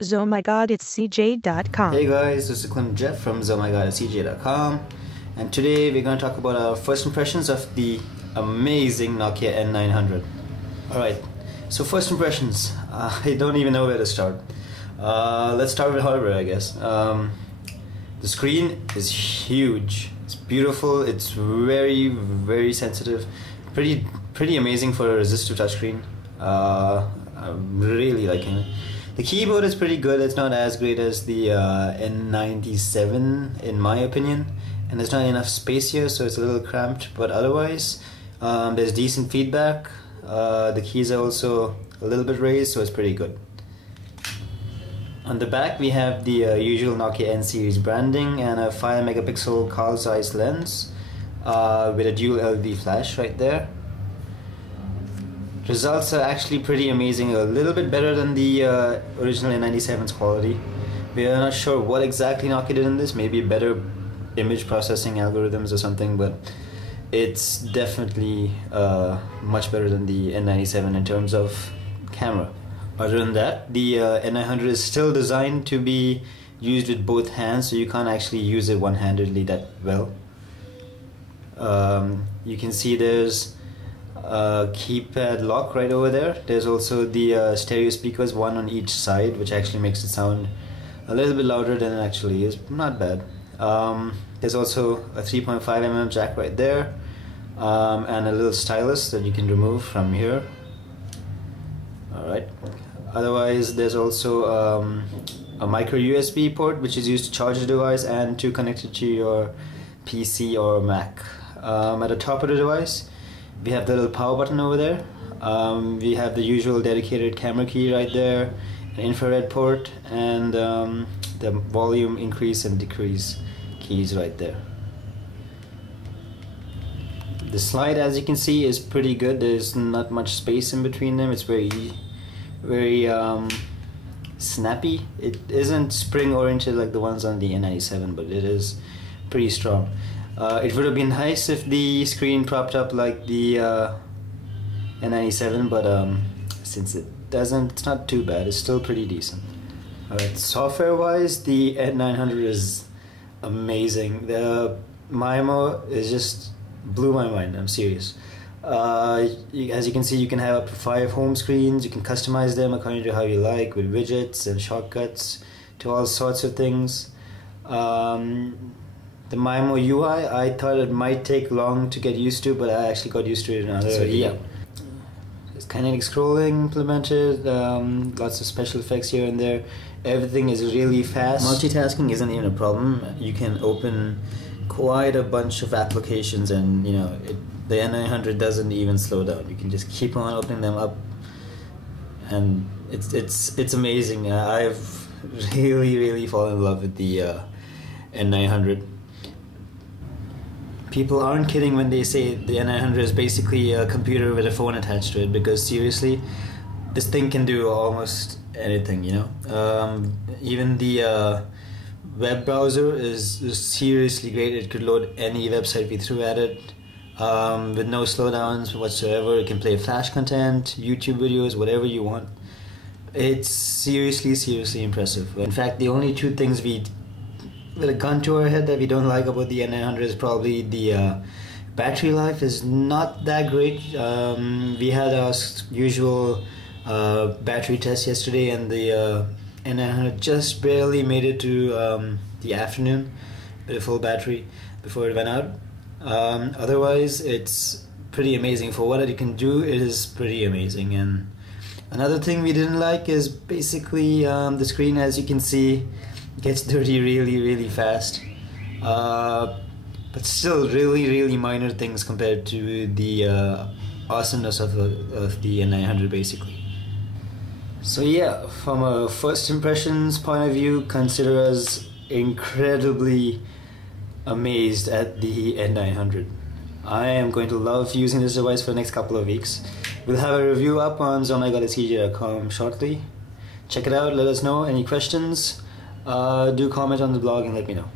CJ.com. Hey guys, this is Clint Jeff from CJ.com, and today we're going to talk about our first impressions of the amazing Nokia N900. Alright, so first impressions, I don't even know where to start. Let's start with hardware, I guess. The screen is huge, it's beautiful, it's very, very sensitive, pretty amazing for a resistive touchscreen. I'm really liking it. The keyboard is pretty good. It's not as great as the N97 in my opinion, and there's not enough space here, so it's a little cramped, but otherwise there's decent feedback. The keys are also a little bit raised, so it's pretty good. On the back we have the usual Nokia N series branding and a 5 megapixel Carl Zeiss lens with a dual LED flash right there. Results are actually pretty amazing, a little bit better than the original N97's quality. We are not sure what exactly Nokia did in this, maybe better image processing algorithms or something, but it's definitely much better than the N97 in terms of camera. Other than that, the N900 is still designed to be used with both hands, so you can't actually use it one-handedly that well. You can see there's keypad lock right over there. There's also the stereo speakers, one on each side, which actually makes it sound a little bit louder than it actually is. Not bad. There's also a 3.5mm jack right there, and a little stylus that you can remove from here. Alright. Otherwise, there's also a micro USB port, which is used to charge the device and to connect it to your PC or Mac. At the top of the device, we have the little power button over there. We have the usual dedicated camera key right there, an infrared port, and the volume increase and decrease keys right there. The slide, as you can see, is pretty good. There's not much space in between them. It's very snappy. It isn't spring oriented like the ones on the N97, but it is pretty strong. It would have been nice if the screen propped up like the N97, but since it doesn't, it's not too bad. It's still pretty decent. Alright, software wise, the N900 is amazing. The MIMO is just blew my mind. I'm serious. As you can see, you can have up to 5 home screens. You can customize them according to how you like, with widgets and shortcuts to all sorts of things. The MIMO UI, I thought it might take long to get used to, but I actually got used to it in another yeah. There's kinetic scrolling implemented, lots of special effects here and there. Everything is really fast. Multitasking isn't even a problem. You can open quite a bunch of applications, and you know the N900 doesn't even slow down. You can just keep on opening them up, and it's amazing. I've really fallen in love with the N900. People aren't kidding when they say the N900 is basically a computer with a phone attached to it, because seriously, this thing can do almost anything, you know. Even the web browser is seriously great. It could load any website we threw at it with no slowdowns whatsoever. It can play Flash content, YouTube videos, whatever you want. It's seriously impressive. In fact, the only two things with a gun to our head that we don't like about the N900 is probably the battery life is not that great. We had our usual battery test yesterday, and the N900 just barely made it to the afternoon with a full battery before it went out. Otherwise, it's pretty amazing. For what it can do, it is pretty amazing. And another thing we didn't like is basically the screen, as you can see, gets dirty really fast, but still really minor things compared to the awesomeness of the N900 basically. So yeah, from a first impressions point of view, consider us incredibly amazed at the N900. I am going to love using this device for the next couple of weeks. We'll have a review up on CJ.com shortly. Check it out, let us know any questions. Do comment on the blog and let me know.